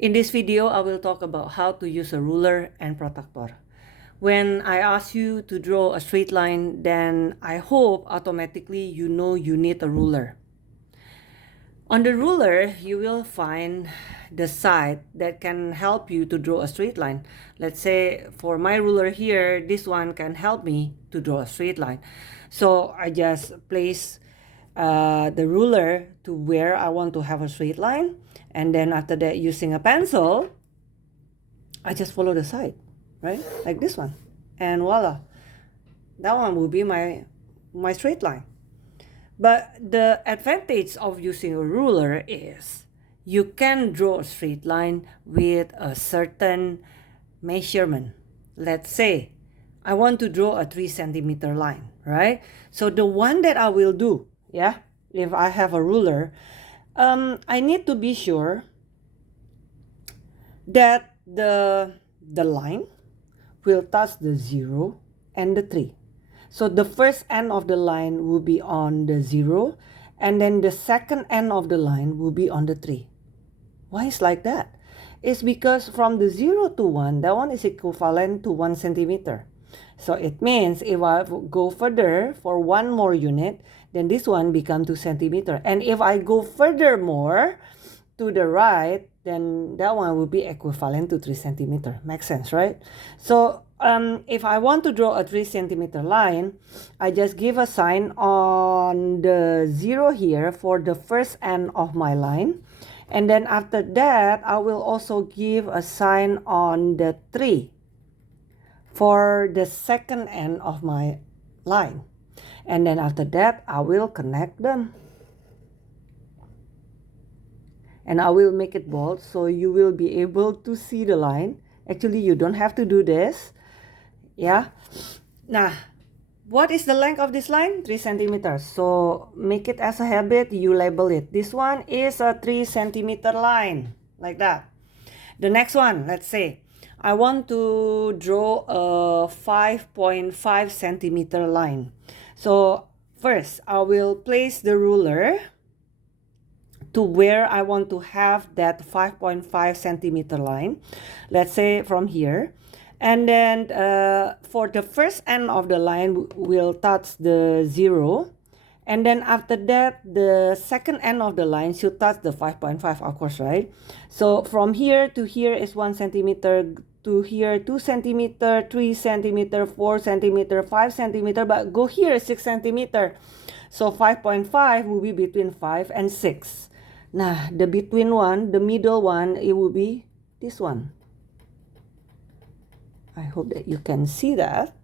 In this video, I will talk about how to use a ruler and protactor. When I ask you to draw a straight line, then I hope automatically you know you need a ruler. On the ruler, you will find the side that can help you to draw a straight line. Let's say for my ruler here, this one can help me to draw a straight line. So I just place the ruler to where I want to have a straight line. And then after that, using a pencil, I just follow the side, right? Like this one. And voila, that one will be my straight line. But the advantage of using a ruler is you can draw a straight line with a certain measurement. Let's say I want to draw a 3 centimeter line, right? So the one that I will do, yeah, if I have a ruler, I need to be sure that the line will touch the 0 and the 3. So the first end of the line will be on the 0, and then the second end of the line will be on the 3. Why is like that? It's because from the 0 to 1, that one is equivalent to 1 centimeter. So it means if I go further for one more unit, then this one becomes 2 centimeter. And if I go further more to the right, then that one will be equivalent to 3 centimeter. Makes sense, right? So if I want to draw a 3 centimeter line, I just give a sign on the 0 here for the first end of my line. And then after that, I will also give a sign on the 3 for the second end of my line. And then after that, I will connect them. And I will make it bold so you will be able to see the line. Actually, you don't have to do this. Yeah. Now, what is the length of this line? 3 centimeters. So make it as a habit, you label it. This one is a 3 centimeter line, like that. The next one, let's say, I want to draw a 5.5 centimeter line. So first, I will place the ruler to where I want to have that 5.5 centimeter line. Let's say from here. And then for the first end of the line, we'll touch the 0. And then after that, the second end of the line should touch the 5.5, of course, right? So from here to here is 1 centimeter, to here 2 centimeter, 3 centimeter, 4 centimeter, 5 centimeter, but go here 6 centimeter. So 5.5 will be between 5 and 6. Now, the between one, the middle one, it will be this one. I hope that you can see that.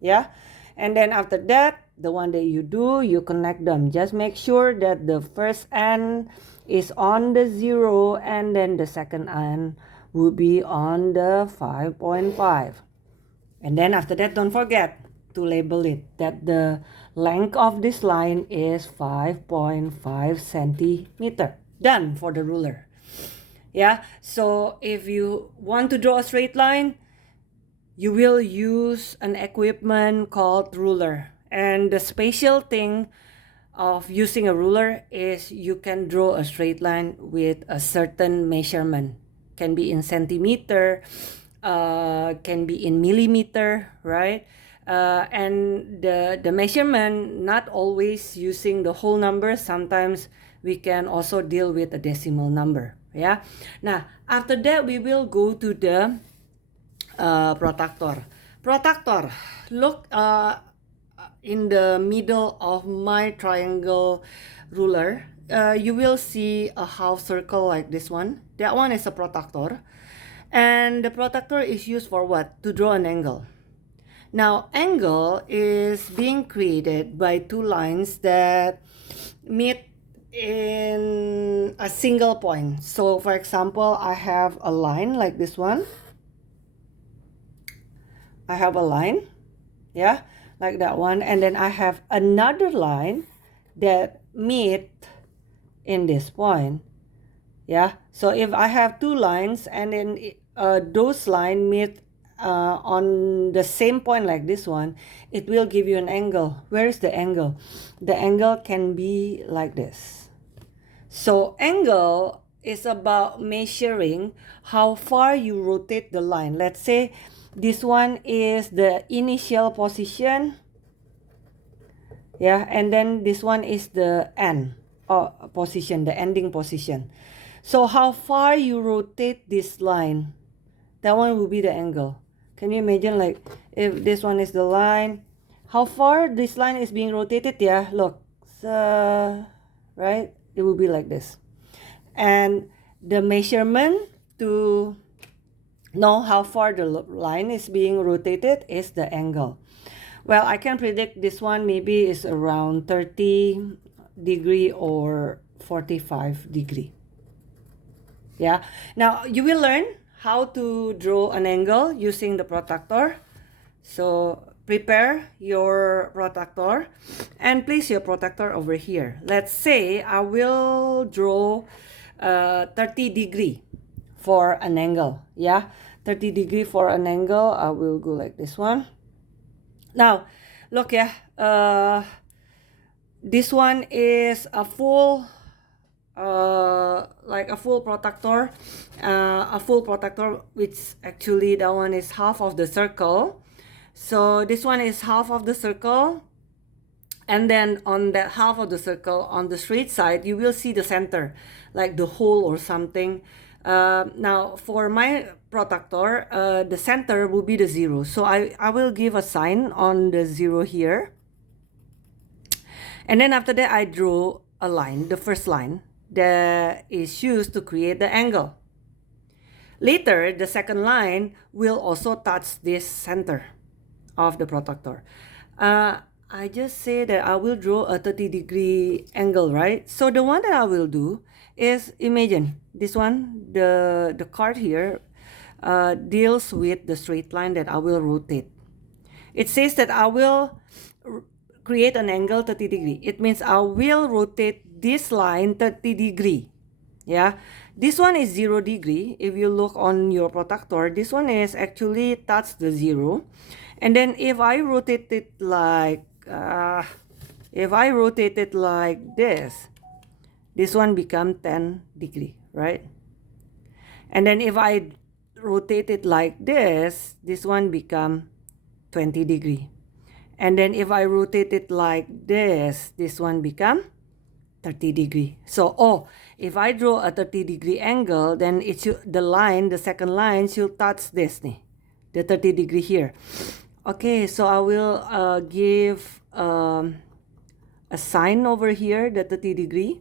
Yeah. And then after that, the one that you do, you connect them. Just make sure that the first end is on the 0 and then the second end will be on the 5.5. And then after that, don't forget to label it that the length of this line is 5.5 centimeter. Done for the ruler. Yeah. So if you want to draw a straight line, you will use an equipment called ruler. And the special thing of using a ruler is you can draw a straight line with a certain measurement. Can be in centimeter, can be in millimeter, right? And the measurement, not always using the whole number. Sometimes we can also deal with a decimal number. Yeah. Now, after that, we will go to the protactor. Protactor, look in the middle of my triangle ruler. You will see a half circle like this one. That one is a protactor. And the protactor is used for what? To draw an angle. Now, angle is being created by two lines that meet in a single point. So, for example, I have a line like this one. I have a line, yeah, like that one. And then I have another line that meet in this point, yeah. So if I have two lines and then those lines meet on the same point like this one, it will give you an angle. Where is the angle? The angle can be like this. So angle is about measuring how far you rotate the line. Let's say this one is the initial position, yeah, and then this one is the end position, the ending position. So how far you rotate this line, that one will be the angle. Can you imagine, like, if this one is the line, how far this line is being rotated? Yeah, look, right, it will be like this. And the measurement to know how far the line is being rotated is the angle. Well, I can predict this one maybe is around 30 degree or 45 degree. Yeah, now you will learn how to draw an angle using the protractor. So prepare your protractor and place your protractor over here. Let's say I will draw 30 degree for an angle. Yeah, 30 degree for an angle. I will go like this one. Now look, yeah, this one is a full like a full protractor, which actually that one is half of the circle. So this one is half of the circle, and then on that half of the circle, on the straight side, you will see the center, like the hole or something. Now for my protractor, the center will be the 0. So I will give a sign on the 0 here. And then after that, I draw a line, the first line that is used to create the angle. Later, the second line will also touch this center of the protractor. I just say that I will draw a 30 degree angle, right? So the one that I will do is, imagine this one, the card here deals with the straight line that I will rotate. It says that I will create an angle 30 degree. It means I will rotate this line 30 degree. Yeah, this one is 0 degree. If you look on your protractor, this one is actually touch the 0. And then if I rotate it like this one become 10 degree, right? And then if I rotate it like this one become 20 degree. And then if I rotate it like this one become 30 degree. So, if I draw a 30 degree angle, then it should, the second line should touch this, the 30 degree here. Okay, so I will give a sign over here, the 30 degree.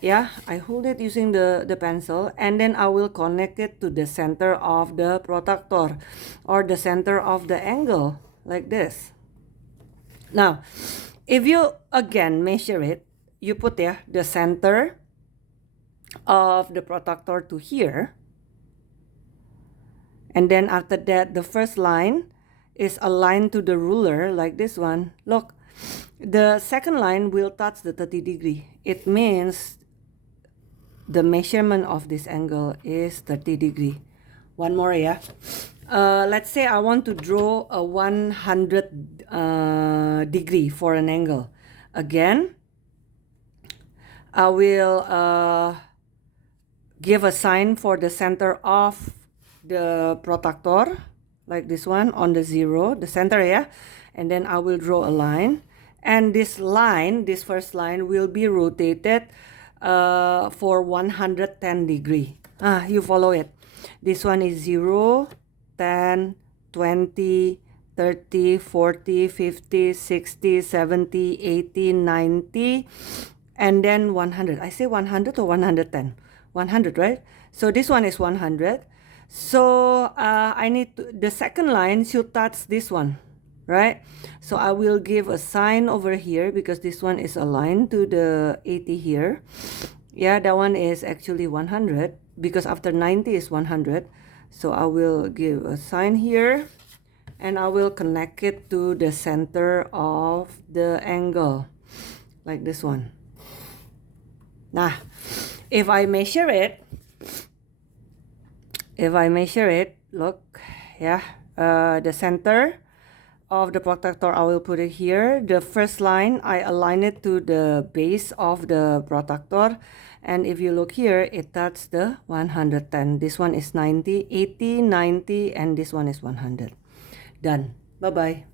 Yeah, I hold it using the pencil, and then I will connect it to the center of the protractor or the center of the angle, like this. Now, if you again measure it, you put there the center of the protractor to here. And then after that, the first line is aligned to the ruler like this one. Look, the second line will touch the 30 degree. It means the measurement of this angle is 30 degree. One more, yeah. Let's say I want to draw a 100 degree for an angle. Again, I will give a sign for the center of the protractor, like this one on the 0, the center, yeah. And then I will draw a line. And this line, this first line, will be rotated for 110 degree. You follow it. This one is 0, 10, 20, 30, 40, 50, 60, 70, 80, 90, and then 100. I say 100 or 110? 100, right? So this one is 100. So I need to, the second line should touch this one, right? So I will give a sign over here because this one is aligned to the 80 here. Yeah, that one is actually 100 because after 90 is 100. So I will give a sign here and I will connect it to the center of the angle, like this one. Now, if I measure it, look, yeah, the center of the protractor, I will put it here. The first line, I align it to the base of the protractor. And if you look here, it touches the 110. This one is 90, 80, 90, and this one is 100. Done. Bye-bye.